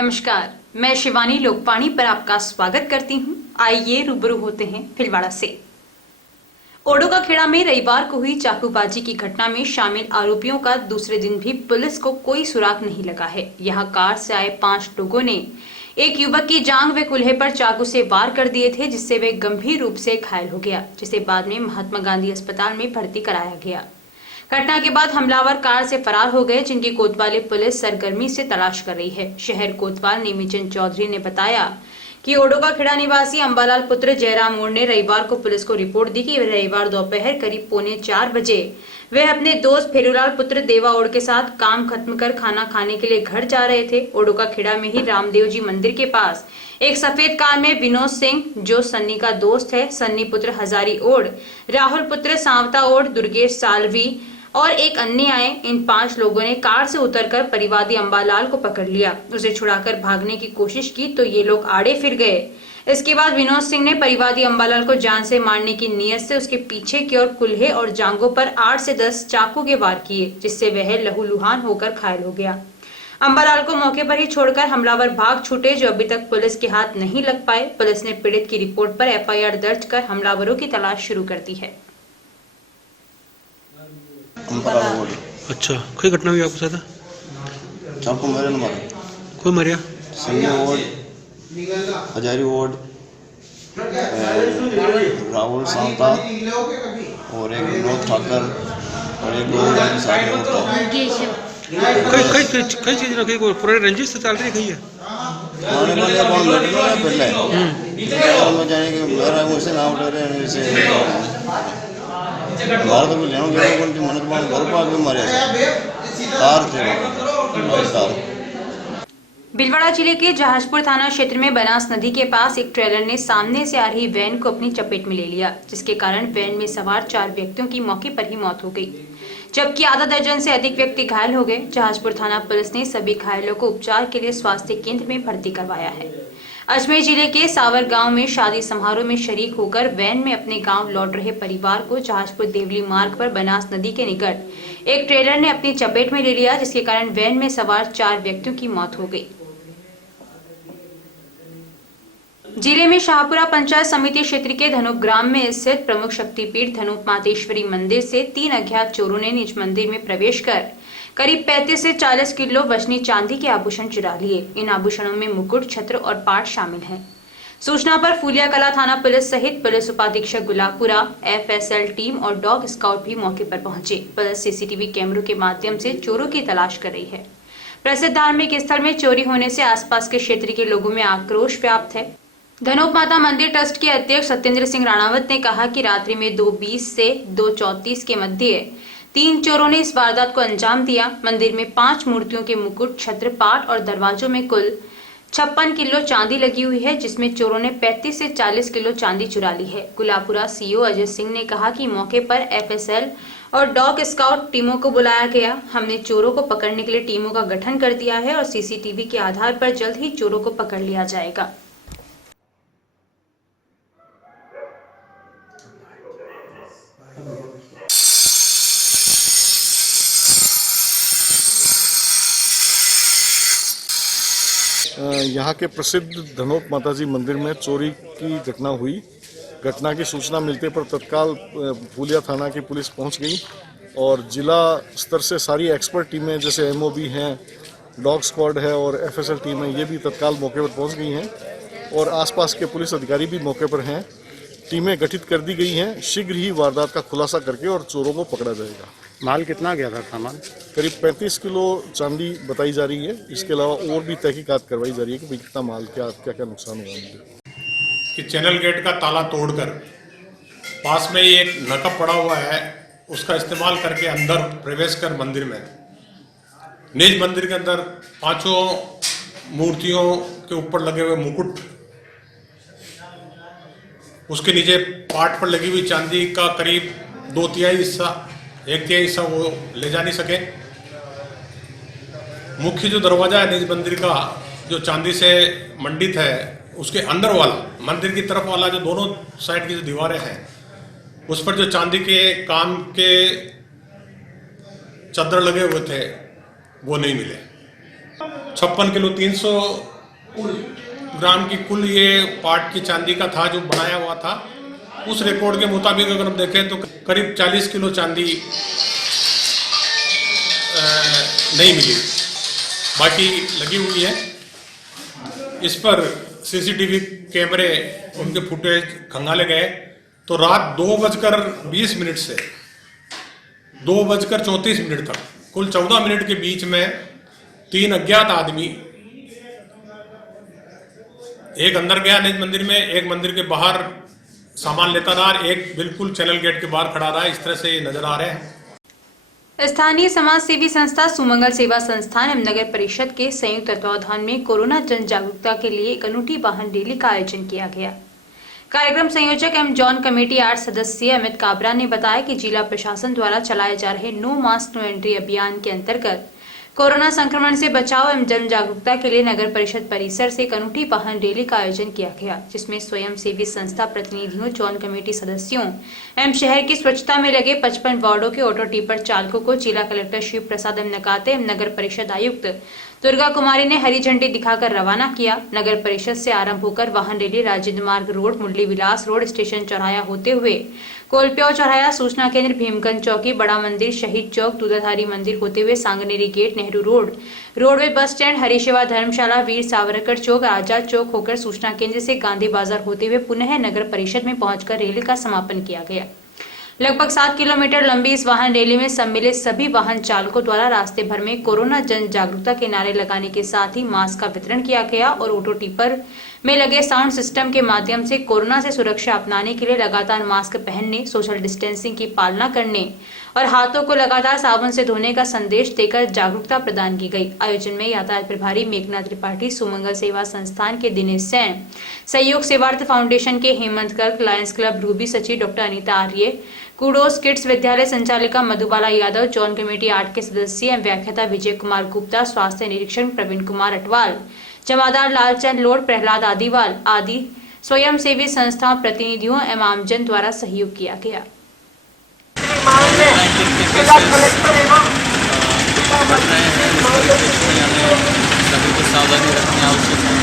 नमस्कार, मैं शिवानी लोकवाणी पर आपका स्वागत करती हूं। आइए रूबरू होते हैं भीलवाड़ा से। ओडो का खेड़ा में रविवार को हुई चाकूबाजी की घटना में शामिल आरोपियों का दूसरे दिन भी पुलिस को कोई सुराग नहीं लगा है। यहां कार से आए 5 लोगों ने एक युवक की जांघ व कुल्हे पर चाकू से वार कर दिए थे, जिससे वे गंभीर रूप से घायल हो गया, जिसे बाद में महात्मा गांधी अस्पताल में भर्ती कराया गया। घटना के बाद हमलावर कार से फरार हो गए, जिनकी कोतवाली पुलिस सरगर्मी से तलाश कर रही है। शहर कोतवाल नेमीचंद चौधरी ने बताया कि ओडो का खेड़ा निवासी अंबालाल पुत्र जयराम ओड ने रविवार को पुलिस को रिपोर्ट दी कि रविवार दोपहर करीब 3:45 बजे वे अपने दोस्त फेरूलाल पुत्र देवा ओड के साथ काम खत्म कर खाना खाने के लिए घर जा रहे थे। ओडो का खेड़ा में ही रामदेव जी मंदिर के पास एक सफेद कार में विनोद सिंह, जो सन्नी का दोस्त है, सन्नी पुत्र हजारी ओड, राहुल पुत्र सांवता ओड, दुर्गेश सालवी और एक अन्य आए। इन 5 लोगों ने कार से उतरकर परिवादी अंबालाल को पकड़ लिया। उसे छुड़ाकर भागने की कोशिश की तो ये लोग आड़े फिर गए। इसके बाद विनोद सिंह ने परिवादी अंबालाल को जान से मारने की नीयत से उसके पीछे की ओर कुल्हे और जांघों पर 8 से 10 चाकू के वार किए, जिससे वह लहूलुहान होकर घायल हो गया। अंबालाल को मौके पर ही छोड़कर हमलावर भाग छूटे, जो अभी तक पुलिस के हाथ नहीं लग पाए। पुलिस ने पीड़ित की रिपोर्ट पर FIR दर्ज कर हमलावरों की तलाश शुरू कर दी है। अच्छा, कोई घटना हुई आपके साथ? चाकू मारे न मारा। कोई मरिया? सन्नी ओड, हजारी ओड, राहुल सांता और एक विनोद ठाकर और एक लोग के साथ में होता कई चीज ना कई पूरे रंजिश से चल रही है। आने वाले कौन लड़के हैं पहले और जाने के मेरा मुझसे नाम उठा रहे हैं ऐसे बाहर तो लेनो के कोन की मनत मान घर पर भी मारे कार थे। भीलवाड़ा जिले के जहाजपुर थाना क्षेत्र में बनास नदी के पास एक ट्रेलर ने सामने से आ रही वैन को अपनी चपेट में ले लिया, जिसके कारण वैन में सवार 4 व्यक्तियों की मौके पर ही मौत हो गई, जबकि आधा दर्जन से अधिक व्यक्ति घायल हो गए। जहाजपुर थाना पुलिस ने सभी घायलों को उपचार के लिए स्वास्थ्य केंद्र में भर्ती करवाया है। अजमेर जिले के सावर गांव में शादी समारोह में शरीक होकर वैन में अपने गांव लौट रहे परिवार को जहाजपुर देवली मार्ग पर बनास नदी के निकट एक ट्रेलर ने अपनी चपेट में ले लिया, जिसके कारण वैन में सवार 4 व्यक्तियों की मौत हो गई। जिले में शाहपुरा पंचायत समिति क्षेत्र के धनुप ग्राम में स्थित प्रमुख शक्तिपीठ धनुप मातेश्वरी मंदिर से 3 अज्ञात चोरों ने निज मंदिर में प्रवेश कर करीब 35 से 40 किलो वजनी चांदी के आभूषण चुरा लिए। इन आभूषणों में मुकुट, छत्र और पाठ शामिल हैं। सूचना पर फूलिया कला थाना पुलिस सहित पुलिस उपाधीक्षक गुलापुरा, FSL टीम और डॉग स्काउट भी मौके पर पहुंचे। पुलिस CCTV कैमरों के माध्यम से चोरों की तलाश कर रही है। प्रसिद्ध धार्मिक स्थल में चोरी होने से आसपास के क्षेत्र के लोगों में आक्रोश व्याप्त है। धनोप माता मंदिर ट्रस्ट के अध्यक्ष सत्येंद्र सिंह राणावत ने कहा कि रात्रि में 2:20 से 2:34 के मध्य 3 चोरों ने इस वारदात को अंजाम दिया। मंदिर में 5 मूर्तियों के मुकुट, छत्र, पाट और दरवाजों में कुल 56 किलो चांदी लगी हुई है, जिसमें चोरों ने 35 से 40 किलो चांदी चुरा ली है। गुलापुरा CO अजय सिंह ने कहा कि मौके पर FSL और डॉग स्काउट टीमों को बुलाया गया। हमने चोरों को पकड़ने के लिए टीमों का गठन कर दिया है और CCTV के आधार पर जल्द ही चोरों को पकड़ लिया जाएगा। यहाँ के प्रसिद्ध धनोप माताजी मंदिर में चोरी की घटना हुई। घटना की सूचना मिलते पर तत्काल फूलिया थाना की पुलिस पहुँच गई और जिला स्तर से सारी एक्सपर्ट टीमें जैसे MOB हैं, डॉग स्क्वाड है और FSL टीम है, ये भी तत्काल मौके पर पहुँच गई हैं और आसपास के पुलिस अधिकारी भी मौके पर हैं। टीमें गठित कर दी गई हैं। शीघ्र ही वारदात का खुलासा करके और चोरों को पकड़ा जाएगा। माल कितना गया था सामान? करीब 35 किलो चांदी बताई जा रही है। इसके अलावा और भी तहकीकात करवाई जा रही है कि भाई कितना माल, क्या नुकसान हुआ मुझे। कि चैनल गेट का ताला तोड़कर पास में ही एक नकब पड़ा हुआ है, उसका इस्तेमाल करके अंदर प्रवेश कर मंदिर में निज मंदिर के अंदर 5 मूर्तियों के ऊपर लगे हुए मुकुट, उसके नीचे पाट पर लगी हुई चांदी का करीब 2/3 हिस्सा, 1/3 हिस्सा वो ले जा नहीं सके। मुख्य जो दरवाजा है निज मंदिर का, जो चांदी से मंडित है, उसके अंदर वाला मंदिर की तरफ वाला जो दोनों साइड की जो दीवारें हैं, उस पर जो चांदी के काम के चादर लगे हुए थे वो नहीं मिले। 56 किलो 300 ग्राम की कुल ये पार्ट की चांदी का था जो बनाया हुआ था। उस रिकॉर्ड के मुताबिक अगर हम देखें तो करीब 40 किलो चांदी नहीं मिली, बाकी लगी हुई है। इस पर सीसीटीवी कैमरे उनके फुटेज खंगाले गए तो रात 2:20 से 2:34 तक कुल 14 मिनट के बीच में 3 अज्ञात आदमी, एक अंदर गया निज मंदिर में, एक मंदिर के बाहर सामान लेता रहा, एक बिल्कुल चैनल गेट के बाहर खड़ा रहा। इस तरह से ये नजर आ रहे हैं। स्थानीय समाज सेवी संस्था सुमंगल सेवा संस्थान एवं नगर परिषद के संयुक्त तत्वावधान में कोरोना जन जागरूकता के लिए एक अनूठी वाहन रैली का आयोजन किया गया। कार्यक्रम संयोजक एवं जॉन कमेटी 8 सदस्यीय अमित काबरा ने बताया कि जिला प्रशासन द्वारा चलाए जा रहे नो मास्क नो एंट्री अभियान के अंतर्गत कोरोना संक्रमण से बचाव एवं जन जागरूकता के लिए नगर परिषद परिसर से एक अनूठी वाहन रैली का आयोजन किया गया, जिसमें स्वयं सेवी संस्था प्रतिनिधियों, जॉन कमेटी सदस्यों एवं शहर की स्वच्छता में लगे 55 वार्डों के ऑटो टिपर चालकों को जिला कलेक्टर शिव प्रसाद एवं नकाते एवं नगर परिषद आयुक्त दुर्गा कुमारी ने हरी झंडी दिखाकर रवाना किया। नगर परिषद से आरंभ होकर वाहन रैली राजेंद्र मार्ग रोड, मुरली विलास रोड, स्टेशन चौराया होते हुए कोलप्यो चौराया, सूचना केंद्र, भीमगंज चौकी, बड़ा मंदिर, शहीद चौक, दूधाधारी मंदिर होते हुए Sanganeri gate, Nehru road, roadway bus stand, Harishiva Dharamshala, Veer Savarkar Chowk, Azad Chowk होकर सूचना केंद्र से गांधी बाजार होते हुए पुनः नगर परिषद में पहुंचकर रैली का समापन किया गया। लगभग 7 किलोमीटर लंबी इस वाहन रैली में सम्मिलित सभी वाहन चालकों द्वारा रास्ते भर में कोरोना जन जागरूकता के नारे लगाने के साथ ही मास्क का वितरण किया गया और ऑटो टिपर में लगे साउंड सिस्टम के माध्यम से कोरोना से सुरक्षा अपनाने के लिए लगातार मास्क पहनने, सोशल डिस्टेंसिंग की पालना करने और हाथों को लगातार साबुन से धोने का संदेश देकर जागरूकता प्रदान की गई। आयोजन में यातायात प्रभारी मेघनाथ त्रिपाठी, सुमंगल सेवा संस्थान के दिनेश सैन, सहयोग सेवार्थ फाउंडेशन के Hemant Garg, Lions club Ruby सचिव डॉक्टर अनीता आर्य, कुडोस किड्स विद्यालय संचालिका मधुबाला यादव, जॉन कमेटी 8 के सदस्य एवं व्याख्याता विजय कुमार गुप्ता, स्वास्थ्य निरीक्षक प्रवीण कुमार अटवाल, जमादार लालचंद लोड, प्रहलाद आदिवाल आदि स्वयं सेवी संस्थाओं, प्रतिनिधियों एवं आमजन द्वारा सहयोग किया गया। सभी को सावधानी रखनी आवश्यक है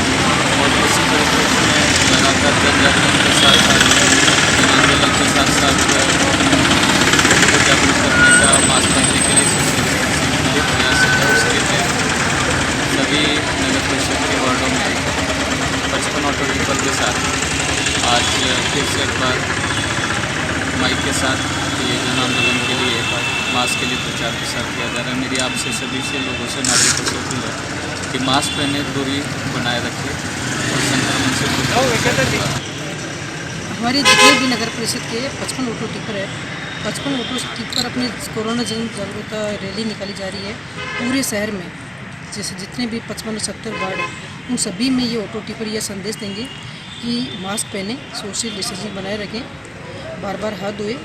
और इसी परिप्रेक्ष्य में लगातार जन जागरण के साथ आंदोलन के साथ जागरूक करने का, मास्क पहनने के लिए प्रयास है। उसके तहत सभी नगर परिषद के वार्डों में 55 ऑटो टिपर के साथ आज फिर से एक बार माइक के साथ ये जन आंदोलन के लिए मास्क के लिए प्रचार प्रसार किया जा रहा है। मेरी आपसे सभी से लोगों से, नागरिकों से अपील है कि मास्क पहने, दूरी बनाए रखें और संक्रमण से बचाव। हमारे जितने भी नगर परिषद के 55 ऑटो टिपर है, 55 ऑटो टिपर अपने कोरोना जन जागरूकता रैली निकाली जा रही है पूरे शहर में। जैसे जितने भी 55-70 वार्ड हैं उन सभी में ये ऑटो टिपर यह संदेश देंगे कि मास्क पहने, सोशल डिस्टेंसिंग बनाए रखें, बार बार हाथ धोए,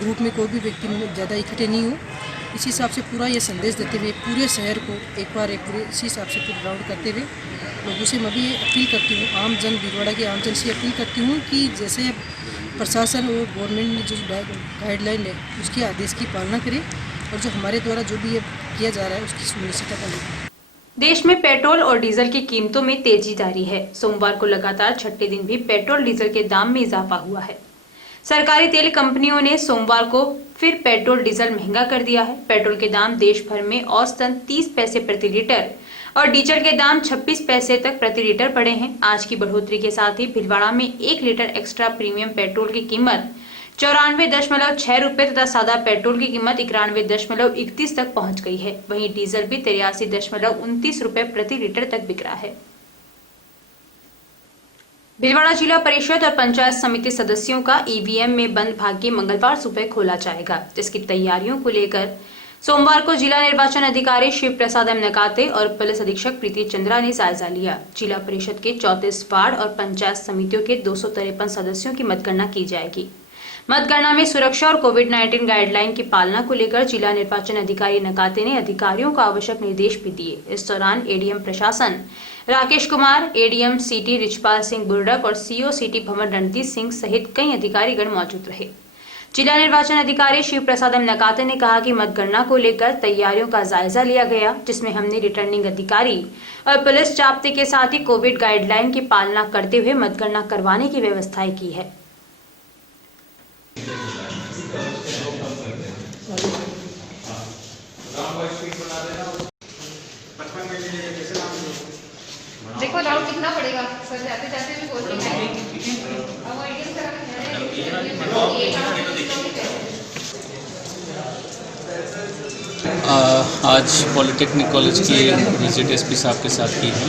ग्रुप में कोई भी व्यक्ति ज़्यादा इकट्ठे नहीं हो। इसी हिसाब से पूरा ये संदेश देते हुए पूरे शहर को एक पूरे इसी हिसाब से पूरे राउंड करते हुए लोगों से मैं भी अपील करती हूँ, आम जन, भीलवाड़ा के आम जन से अपील करती हूँ कि जैसे प्रशासन और गवर्नमेंट ने जो गाइडलाइन है उसके आदेश की पालना करें और जो हमारे द्वारा जो भी ये किया जा रहा है उसकी सुनिश्चितता करें। देश में पेट्रोल और डीजल की कीमतों में तेजी जारी है। सोमवार को लगातार छठे दिन भी पेट्रोल डीजल के दाम में इजाफा हुआ है। सरकारी तेल कंपनियों ने सोमवार को फिर पेट्रोल डीजल महंगा कर दिया है। पेट्रोल के दाम देश भर में औसतन 30 पैसे प्रति लीटर और डीजल के दाम 26 पैसे तक प्रति लीटर बढ़े हैं। आज की बढ़ोतरी के साथ ही भिलवाड़ा में 1 लीटर एक्स्ट्रा प्रीमियम पेट्रोल की कीमत 94.6 रुपए तथा सादा पेट्रोल की कीमत 91.31 तक पहुंच गई है। वहीं डीजल भी 83.29 रुपए प्रति लीटर तक बिक रहा है। भिलवाड़ा जिला परिषद और पंचायत समिति सदस्यों का ईवीएम में बंद भाग्य मंगलवार सुबह खोला जाएगा, जिसकी तैयारियों को लेकर सोमवार को जिला निर्वाचन अधिकारी शिव प्रसाद एम नकाते और पुलिस अधीक्षक प्रीति चंद्रा ने जायजा लिया। जिला परिषद के 34 वार्ड और पंचायत समितियों के 253 सदस्यों की मतगणना की जाएगी। मतगणना में सुरक्षा और कोविड-19 गाइडलाइन की पालना को लेकर जिला निर्वाचन अधिकारी नकाते ने अधिकारियों को आवश्यक निर्देश भी दिए। इस दौरान एडीएम प्रशासन राकेश कुमार, एडीएम सिटी रिचपाल सिंह बुर्डक और सीओ सिटी भवन रणदीप सिंह सहित कई अधिकारीगण मौजूद रहे। जिला निर्वाचन अधिकारी शिव प्रसाद नकाते ने कहा कि मतगणना को लेकर तैयारियों का जायजा लिया गया, जिसमें हमने रिटर्निंग अधिकारी और पुलिस जाब्ते के साथ ही कोविड गाइडलाइन की पालना करते हुए मतगणना करवाने की व्यवस्थाएं की है। देखो डाउट कितना पड़ेगा सर, जाते जाते भी कोचिंग आज पॉलिटेक्निक कॉलेज की विजिट एसपी साहब के साथ की है।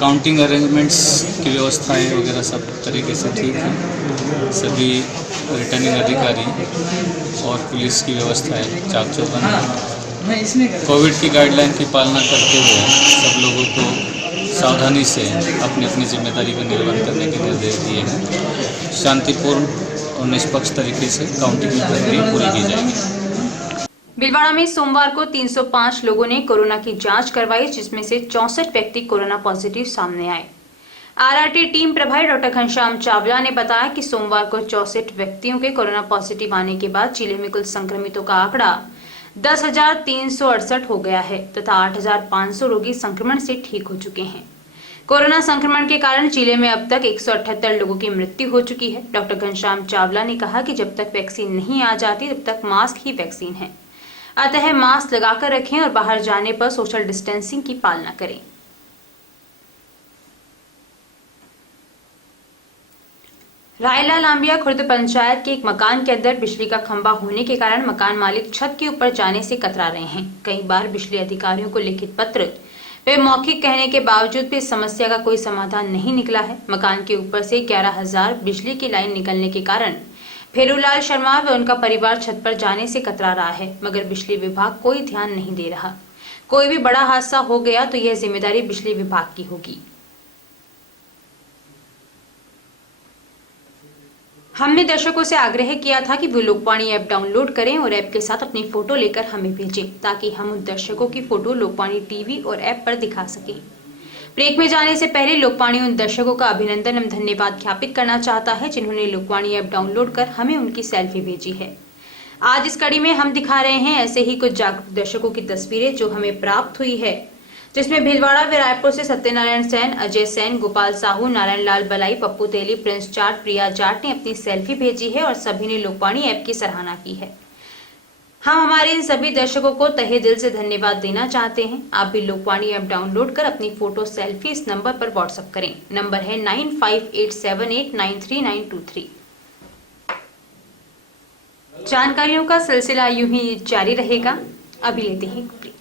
काउंटिंग अरेंजमेंट्स की व्यवस्थाएं वगैरह सब तरीके से ठीक है। सभी रिटर्निंग अधिकारी और पुलिस की व्यवस्थाएं चाक चौबंद है। कोविड की गाइडलाइन की पालना करते हुए सब लोगों को सावधानी से अपनी अपनी जिम्मेदारी का निर्वहन करने के निर्देश दिए हैं। शांतिपूर्ण और निष्पक्ष तरीके से काउंटिंग की प्रक्रिया पूरी की जाएगी। भीलवाड़ा में सोमवार को 305 लोगों ने कोरोना की जांच करवाई, जिसमें से 64 व्यक्ति कोरोना पॉजिटिव सामने आए। आरआरटी टीम प्रभारी डॉक्टर घनश्याम चावला ने बताया कि सोमवार को 64 व्यक्तियों के कोरोना पॉजिटिव आने के बाद जिले में कुल संक्रमितों का आंकड़ा 10,368 हो गया है तथा 8,500 रोगी संक्रमण से ठीक हो चुके हैं। कोरोना संक्रमण के कारण जिले में अब तक 178 लोगों की मृत्यु हो चुकी है। डॉक्टर घनश्याम चावला ने कहा कि जब तक वैक्सीन नहीं आ जाती तब तक मास्क ही वैक्सीन है, अतः मास्क लगाकर रखें और बाहर जाने पर सोशल डिस्टेंसिंग की पालना करें। रायला लांबिया खुर्द पंचायत के एक मकान के अंदर बिजली का खंभा होने के कारण मकान मालिक छत के ऊपर जाने से कतरा रहे हैं। कई बार बिजली अधिकारियों को लिखित पत्र वे मौखिक कहने के बावजूद भी इस समस्या का कोई समाधान नहीं निकला है। मकान के ऊपर से 11,000 बिजली की लाइन निकलने के कारण फेरूलाल शर्मा व उनका परिवार छत पर जाने से कतरा रहा है, मगर बिजली विभाग कोई ध्यान नहीं दे रहा। कोई भी बड़ा हादसा हो गया तो यह जिम्मेदारी बिजली विभाग की होगी। हमने दर्शकों से आग्रह किया था कि वो लोकवाणी ऐप डाउनलोड करें और ऐप के साथ अपनी फोटो लेकर हमें भेजें, ताकि हम उन दर्शकों की फोटो लोकवाणी टीवी और ऐप पर दिखा सकें। ब्रेक में जाने से पहले लोकवाणी उन दर्शकों का अभिनंदन एवं धन्यवाद ज्ञापित करना चाहता है जिन्होंने लोकवाणी ऐप डाउनलोड कर हमें उनकी सेल्फी भेजी है। आज इस कड़ी में हम दिखा रहे हैं ऐसे ही कुछ जागरूक दर्शकों की तस्वीरें जो हमें प्राप्त हुई है, जिसमें भीलवाड़ा व रायपुर से सत्यनारायण सेन, अजय सेन, गोपाल साहू, नारायण लाल बलाई, पप्पू तेली, प्रिंस जाट, प्रिया जाट ने अपनी सेल्फी भेजी है और सभी ने लोकवाणी ऐप की सराहना की है। हम हमारे इन सभी दर्शकों को तहे दिल से धन्यवाद देना चाहते हैं। आप भी लोकवाणी ऐप डाउनलोड कर अपनी फोटो सेल्फी इस नंबर पर व्हाट्सएप करें। नंबर है 9587893923। जानकारियों का सिलसिला यूं ही जारी रहेगा। अभी लेते हैं ब्रेक।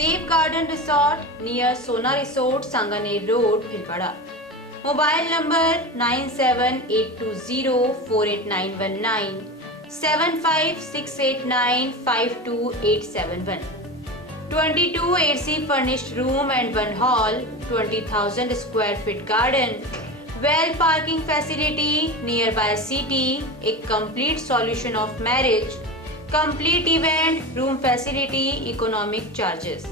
देव गार्डन रिसोर्ट नियर सोना resort, Sanganer road, Bhilwara. Mobile number 9782048919, 7568952871। 22 AC furnished room and 1 hall, 20,000 square feet garden, well parking facility nearby city, a complete solution of marriage, complete event, room facility, economic charges.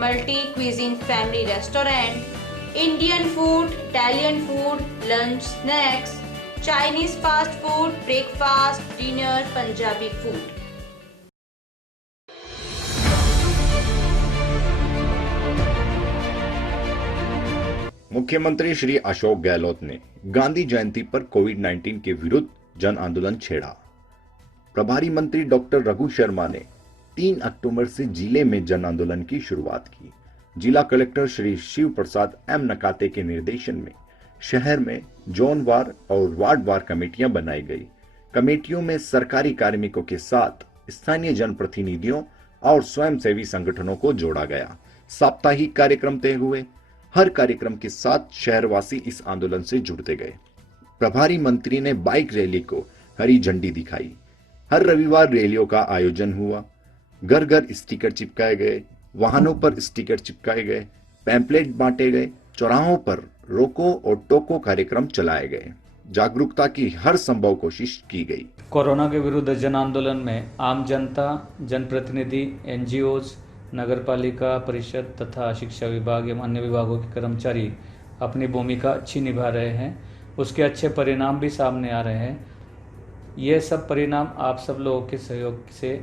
Multi cuisine family restaurant, Indian food, Italian food, lunch, snacks, Chinese fast food, breakfast, dinner, Punjabi food. मुख्यमंत्री श्री अशोक गहलोत ने गांधी जयंती पर कोविड-19 के विरुद्ध जन आंदोलन छेड़ा। प्रभारी मंत्री डॉक्टर रघु शर्मा ने 3 अक्टूबर से जिले में जन आंदोलन की शुरुआत की। जिला कलेक्टर श्री शिव प्रसाद एम नकाते के निर्देशन में शहर में जोनवार और वार्डवार कमेटियां बनाई गई। कमेटियों में सरकारी कार्मिकों के साथ स्थानीय जनप्रतिनिधियों और स्वयंसेवी संगठनों को जोड़ा गया। साप्ताहिक कार्यक्रम तय हुए। हर कार्यक्रम के साथ शहरवासी इस आंदोलन से जुड़ते गए। प्रभारी मंत्री ने बाइक रैली को हरी झंडी दिखाई। हर रविवार रैलियों का आयोजन हुआ। घर घर स्टिकर चिपकाए गए। वाहनों पर स्टिकर चिपकाए गए, पैम्पलेट बांटे गए, चौराहों पर रोको और टोको कार्यक्रम चलाए गए, जागरूकता की हर संभव कोशिश की गई। कोरोना के विरुद्ध जन आंदोलन में आम जनता, जनप्रतिनिधि, एनजीओज, नगरपालिका परिषद तथा शिक्षा विभाग एवं अन्य विभागों के कर्मचारी अपनी भूमिका अच्छी निभा रहे हैं। उसके अच्छे परिणाम भी सामने आ रहे हैं। ये सब परिणाम आप सब लोगों के सहयोग से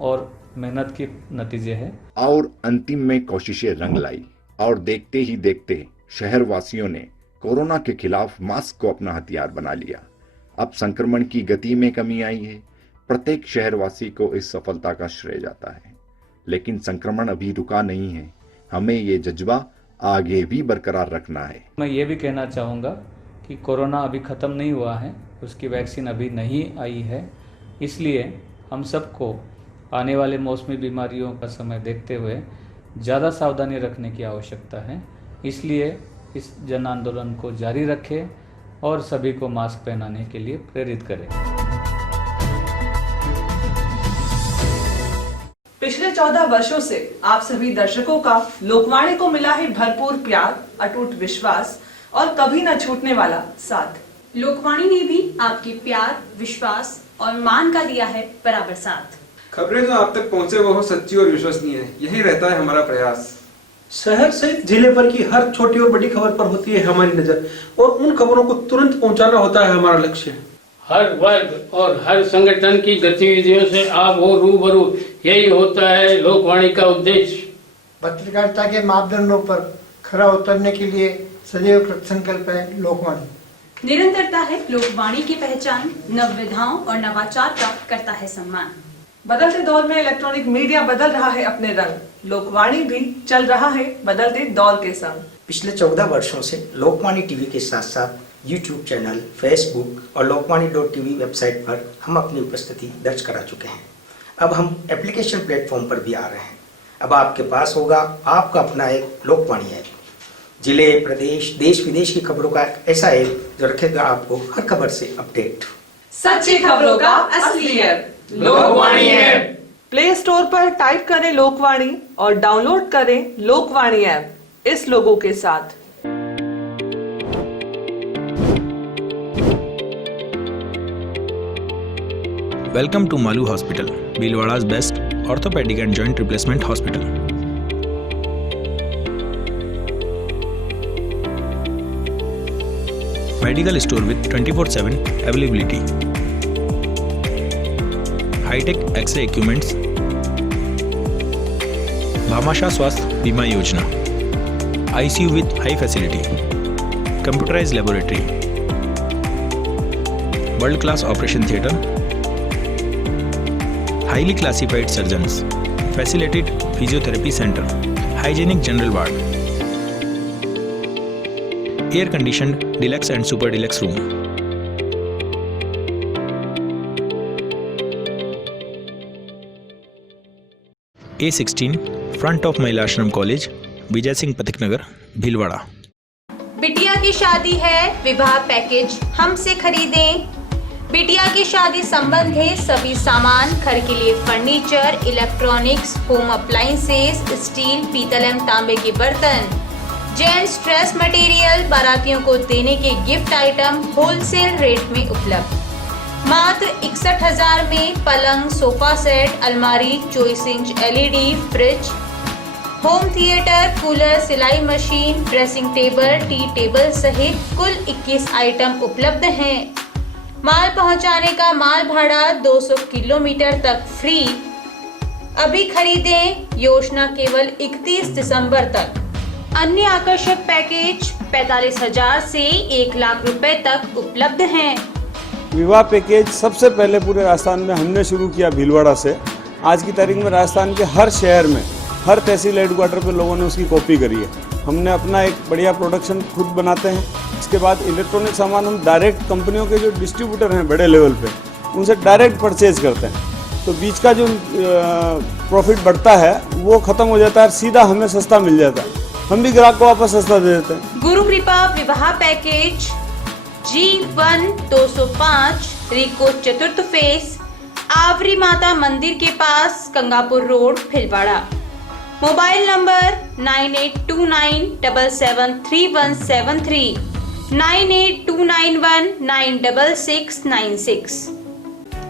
और मेहनत के नतीजे हैं। और अंतिम में कोशिशें रंग लाई और देखते ही देखते शहरवासियों ने कोरोना के खिलाफ मास्क को अपना हथियार बना लिया। अब संक्रमण की गति में कमी आई है। प्रत्येक शहरवासी को इस सफलता का श्रेय जाता है। लेकिन संक्रमण अभी रुका नहीं है। हमें ये जज्बा आगे भी बरकरार रखना है। मैं ये भी कहना चाहूँगा कि कोरोना अभी ख़त्म नहीं हुआ है, उसकी वैक्सीन अभी नहीं आई है। इसलिए हम सबको आने वाले मौसमी बीमारियों का समय देखते हुए ज़्यादा सावधानी रखने की आवश्यकता है। इसलिए इस जन आंदोलन को जारी रखें और सभी को मास्क पहनाने के लिए प्रेरित करें। पिछले 14 वर्षों से आप सभी दर्शकों का लोकवाणी को मिला है भरपूर प्यार, अटूट विश्वास और कभी न छूटने वाला साथ। लोकवाणी ने भी आपके प्यार, विश्वास और मान का दिया है बराबर साथ। खबरें जो आप तक पहुंचे वो हो सच्ची और विश्वसनीय है, यही रहता है हमारा प्रयास। शहर सहित जिले भर की हर छोटी और बड़ी खबर पर होती है हमारी नजर और उन खबरों को तुरंत पहुंचाना होता है हमारा लक्ष्य। हर वर्ग और हर संगठन की गतिविधियों से आप हो रूबरू, यही होता है लोकवाणी का उद्देश्य। पत्रकारिता के मापदंडों पर खरा उतरने के लिए सदैव कृतसंकल्प है लोकवाणी। निरंतरता है लोकवाणी की पहचान, नव विधाओं और नवाचार का करता है सम्मान। बदलते दौर में इलेक्ट्रॉनिक मीडिया बदल रहा है अपने रंग, लोकवाणी भी चल रहा है बदलते दौर के संग। पिछले 14 वर्षों से लोकवाणी टीवी के साथ साथ यूट्यूब चैनल, फेसबुक और लोकवाणी.tv वेबसाइट पर हम अपनी उपस्थिति दर्ज करा चुके हैं। अब हम एप्लीकेशन प्लेटफॉर्म पर भी आ रहे हैं। अब आपके पास होगा आपका अपना एक लोकवाणी ऐप। जिले, प्रदेश, देश विदेश की खबरों का ऐसा ऐप जो रखेगा आपको हर खबर से अपडेट। सच्ची खबरों का असली app Lokvani app. Play store पर टाइप करें लोकवाणी और डाउनलोड करें लोकवाणी ऐप इस लोगों के साथ। Welcome to Malu Hospital, Bhilwada's best orthopedic and joint replacement hospital. Medical store with 24/7 availability. High-tech X-ray equipments. Bhamasha Swasth Bima Yojana. ICU with high facility. Computerized laboratory. World-class operation theatre. Highly classified surgeons, facilitated physiotherapy center, hygienic general ward, air conditioned deluxe and super deluxe room. A16 front of Mahila Ashram College, Vijay Singh Pathik Nagar, Bhilwada। बिटिया की शादी है, विवाह package हमसे खरीदें। बिटिया की शादी संबंध है सभी सामान, घर के लिए furniture, electronics, home appliances, steel, पीतल एवं तांबे के बर्तन, जेंट्स ड्रेस मटेरियल, बारातियों को देने के गिफ्ट आइटम होलसेल रेट में उपलब्ध। मात्र 61,000 में पलंग, सोफा सेट, अलमारी, 24 inch LED, fridge, home theatre, cooler, सिलाई machine, dressing table, tea table सहित कुल 21 आइटम उपलब्ध हैं। माल पहुंचाने का माल भाड़ा 200 किलोमीटर तक फ्री। अभी खरीदें, योजना केवल 31 दिसंबर तक। अन्य आकर्षक पैकेज 45,000 से 1 लाख रुपए तक उपलब्ध हैं। विवाह पैकेज सबसे पहले पूरे राजस्थान में हमने शुरू किया भीलवाड़ा से। आज की तारीख में राजस्थान के हर शहर में, हर तहसील हेडक्वार्टर पे लोगों ने उसकी कॉपी करी है। हमने अपना एक बढ़िया प्रोडक्शन खुद बनाते हैं। इसके बाद इलेक्ट्रॉनिक सामान हम डायरेक्ट कंपनियों के जो डिस्ट्रीब्यूटर हैं बड़े लेवल पे, उनसे डायरेक्ट परचेज करते हैं। तो बीच का जो प्रॉफिट बढ़ता है वो खत्म हो जाता है, सीधा हमें सस्ता मिल जाता है। हम भी ग्राहक को वापस सस्ता दे देते हैं। गुरु कृपा विवाह पैकेज G1 205 रिको चतुर्थ फेस, आवरी माता मंदिर के पास, Gangapur road, Bhilwara. Mobile number 9829773173, 9829196696।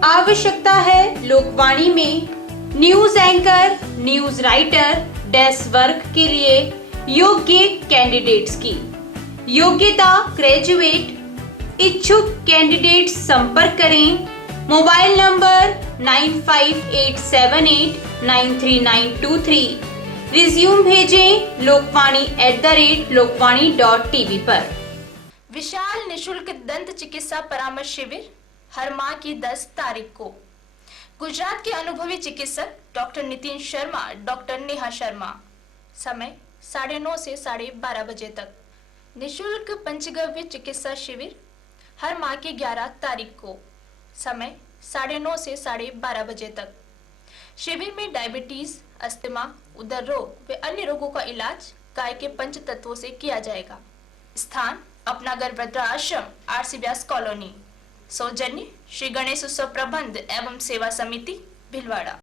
आवश्यकता है लोकवाणी में news anchor, news writer, desk work के लिए योग्य कैंडिडेट्स की। योग्यता ग्रेजुएट। इच्छुक कैंडिडेट संपर्क करें। Mobile number 9587893923। रिज्यूम भेजें lokvani@lokvani.tv पर। विशाल निशुल्क दंत चिकित्सा परामर्श शिविर हर माह की 10 तारीख को। गुजरात के अनुभवी चिकित्सक डॉक्टर नितिन शर्मा, डॉक्टर नेहा शर्मा। समय 9:30 से 12:30 बजे तक। निशुल्क पंचगव्य चिकित्सा शिविर हर माह की 11 तारीख को। समय 9:30 से 12:30 बजे तक। शिविर में डायबिटीज, अस्थमा, उदर रोग व अन्य रोगों का इलाज गाय के पंच तत्वों से किया जाएगा। स्थान अपनागर वृद्धाश्रम, आरसी व्यास कॉलोनी। सौजन्य श्री गणेश उत्सव प्रबंध एवं सेवा समिति, भिलवाड़ा।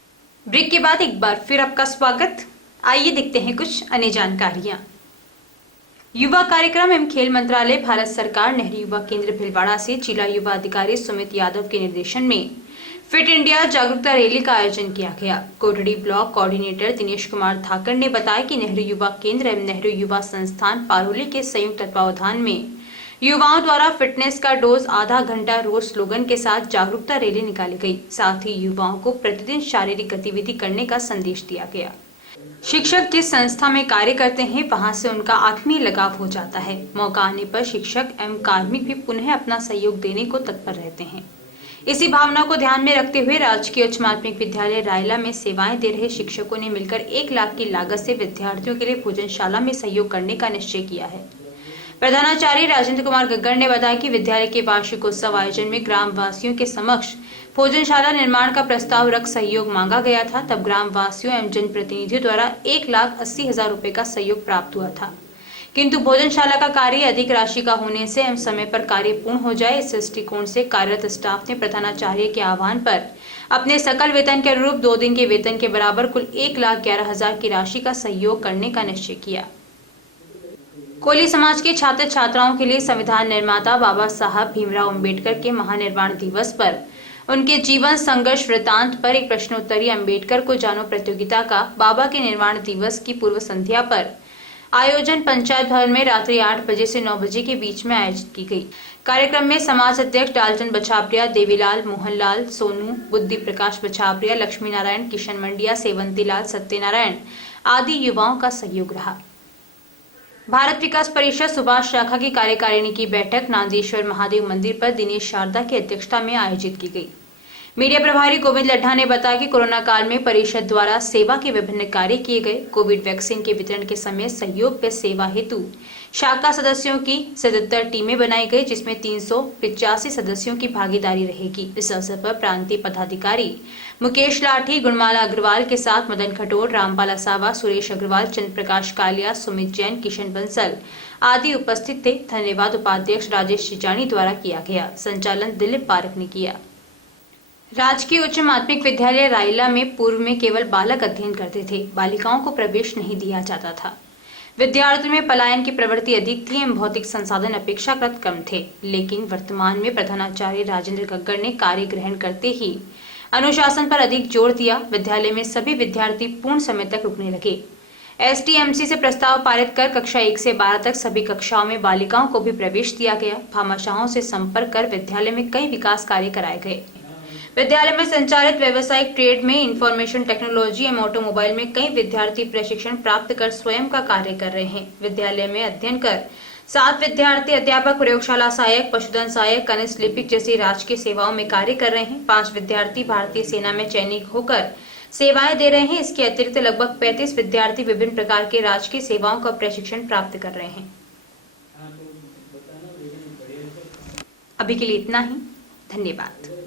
ब्रेक के बाद एक बार फिर आपका स्वागत। आइए देखते हैं कुछ अन्य जानकारियां। युवा कार्यक्रम एवं खेल मंत्रालय, भारत सरकार, नेहरू युवा केंद्र भिलवाड़ा से जिला युवा अधिकारी सुमित यादव के निर्देशन में फिट इंडिया जागरूकता रैली का आयोजन किया गया। कोटड़ी ब्लॉक कोऑर्डिनेटर दिनेश कुमार धाकर ने बताया कि नेहरू युवा केंद्र एवं नेहरू युवा संस्थान पारोली के संयुक्त तत्वावधान में युवाओं द्वारा फिटनेस का डोज आधा घंटा रोज स्लोगन के साथ जागरूकता रैली निकाली गई। साथ ही युवाओं को प्रतिदिन शारीरिक गतिविधि करने का संदेश दिया गया। शिक्षक जिस संस्था में कार्य करते हैं वहां से उनका आत्मीय लगाव हो जाता है। मौका आने पर शिक्षक एवं कार्मिक भी पुनः अपना सहयोग देने को तत्पर रहते हैं। इसी भावना को ध्यान में रखते हुए राजकीय उच्च माध्यमिक विद्यालय रायला में सेवाएं दे रहे शिक्षकों ने मिलकर 1 लाख की लागत से विद्यार्थियों के लिए भोजनशाला में सहयोग करने का निश्चय किया है। प्रधानाचार्य राजेंद्र कुमार गग्गड़ ने बताया कि विद्यालय के वार्षिकोत्सव आयोजन में ग्राम वासियों के समक्ष भोजनशाला निर्माण का प्रस्ताव रख सहयोग मांगा गया था। तब ग्राम वासियों एवं जनप्रतिनिधियों द्वारा 1,80,000 रुपए का सहयोग प्राप्त हुआ था, किंतु भोजनशाला का कार्य अधिक राशि का होने से एवं समय पर कार्य पूर्ण हो जाए, इस दृष्टिकोण से कार्यरत स्टाफ ने प्रधानाचार्य के आह्वान पर अपने सकल वेतन के अनुरूप 2 दिन के वेतन के बराबर कुल 1,11,000 की राशि का सहयोग करने का निश्चय किया। कोली समाज के छात्र छात्राओं के लिए संविधान निर्माता बाबा साहब भीमराव अंबेडकर के महानिर्वाण दिवस पर उनके जीवन संघर्ष वृतांत पर एक प्रश्नोत्तरी अंबेडकर को जानो प्रतियोगिता का बाबा के निर्वाण दिवस की पूर्व संध्या पर आयोजन पंचायत भवन में रात्रि 8 बजे से 9 बजे के बीच में आयोजित की गई। कार्यक्रम में समाज अध्यक्ष डालचंद बछावरिया, देवीलाल, मोहनलाल, सोनू, बुद्धि प्रकाश बछावरिया, लक्ष्मी नारायण, किशन मंडिया, सेवंतीलाल, सत्यनारायण आदि युवाओं का सहयोग रहा। भारत विकास परिषद सुभाष शाखा की कार्यकारिणी की बैठक नांदेश्वर महादेव मंदिर पर दिनेश शारदा की अध्यक्षता में आयोजित की गई। मीडिया प्रभारी गोविंद लड्ढा ने बताया कि कोरोना काल में परिषद द्वारा सेवा के विभिन्न कार्य किए गए। कोविड वैक्सीन के वितरण के समय सहयोग व सेवा हेतु शाखा सदस्यों की 77 टीमें बनाई गई, जिसमें 385 सदस्यों की भागीदारी रहेगी। इस अवसर पर प्रांतीय पदाधिकारी मुकेश लाठी, गुणमाला अग्रवाल के साथ मदन खटोर, रामपाल असावा, सुरेश अग्रवाल, चंद्र प्रकाश कालिया, सुमित जैन, किशन बंसल आदि उपस्थित थे। धन्यवाद उपाध्यक्ष राजेश चिचानी द्वारा किया गया। संचालन दिलीप पारक ने किया। राजकीय उच्च माध्यमिक विद्यालय रायला में पूर्व में केवल बालक अध्ययन करते थे, बालिकाओं को प्रवेश नहीं दिया जाता था। विद्यार्थियों में पलायन की प्रवृत्ति अधिक थी एवं भौतिक संसाधन अपेक्षाकृत कम थे। लेकिन वर्तमान में प्रधानाचार्य राजेंद्र गग्गड़ ने कार्य ग्रहण करते ही अनुशासन पर अधिक जोर दिया। विद्यालय में सभी विद्यार्थी पूर्ण समय तक रुकने लगे। एसटीएमसी से प्रस्ताव पारित कर कक्षा 1 से 12 तक सभी कक्षाओं में बालिकाओं को भी प्रवेश दिया गया। भामाशाहों से संपर्क कर विद्यालय में कई विकास कार्य कराए गए। विद्यालय में संचालित व्यावसायिक ट्रेड में इंफॉर्मेशन टेक्नोलॉजी एवं ऑटोमोबाइल में कई विद्यार्थी प्रशिक्षण प्राप्त कर स्वयं का कार्य कर रहे हैं। विद्यालय में अध्ययन कर 7 विद्यार्थी अध्यापक, प्रयोगशाला सहायक, पशुधन सहायक, कनिष्ठ लिपिक जैसी राजकीय सेवाओं में कार्य कर रहे हैं। 5 विद्यार्थी भारतीय सेना में चयनित होकर सेवाएं दे रहे हैं। इसके अतिरिक्त लगभग 35 विद्यार्थी विभिन्न प्रकार के राजकीय सेवाओं का प्रशिक्षण प्राप्त कर रहे हैं। अभी के लिए इतना ही। धन्यवाद।